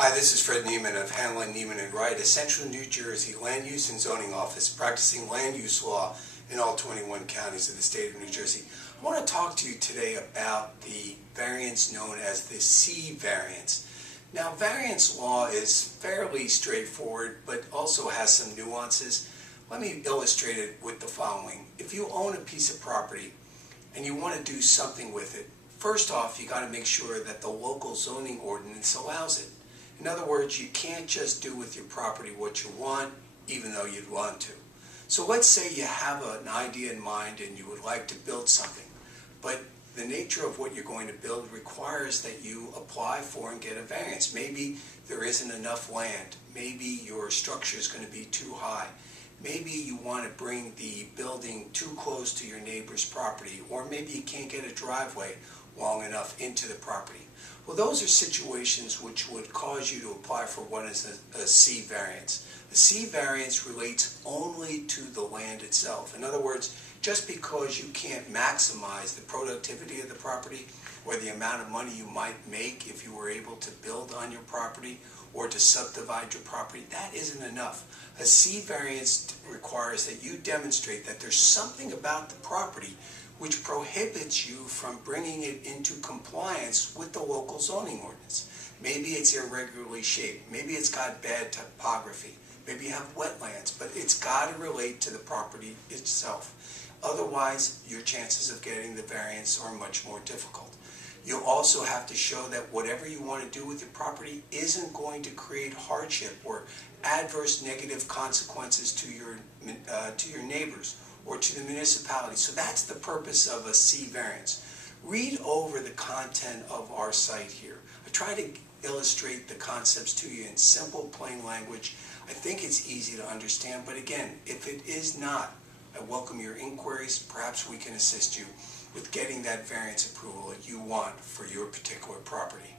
Hi, this is Fred Niemann of Hanlon, Niemann and Wright, a Central New Jersey land use and zoning office practicing land use law in all 21 counties of the state of New Jersey. I want to talk to you today about the variance known as the C-Variance. Now, variance law is fairly straightforward, but also has some nuances. Let me illustrate it with the following. If you own a piece of property and you want to do something with it, first off, you got to make sure that the local zoning ordinance allows it. In other words, you can't just do with your property what you want, even though you'd want to. So let's say you have an idea in mind and you would like to build something, but the nature of what you're going to build requires that you apply for and get a variance. Maybe there isn't enough land. Maybe your structure is going to be too high. Maybe you want to bring the building too close to your neighbor's property, or maybe you can't get a driveway long enough into the property. Well, those are situations which would cause you to apply for what is a C-Variance. The C-Variance relates only to the land itself. In other words, just because you can't maximize the productivity of the property or the amount of money you might make if you were able to build on your property or to subdivide your property, that isn't enough. A C-Variance requires that you demonstrate that there's something about the property which prohibits you from bringing it into compliance with the local zoning ordinance. Maybe it's irregularly shaped, maybe it's got bad topography, maybe you have wetlands, but it's got to relate to the property itself. Otherwise, your chances of getting the variance are much more difficult. You'll also have to show that whatever you want to do with your property isn't going to create hardship or adverse negative consequences to your neighbors or to the municipality. So that's the purpose of a C-Variance. Read over the content of our site here. I try to illustrate the concepts to you in simple, plain language. I think it's easy to understand, but again, if it is not, I welcome your inquiries. Perhaps we can assist you with getting that variance approval that you want for your particular property.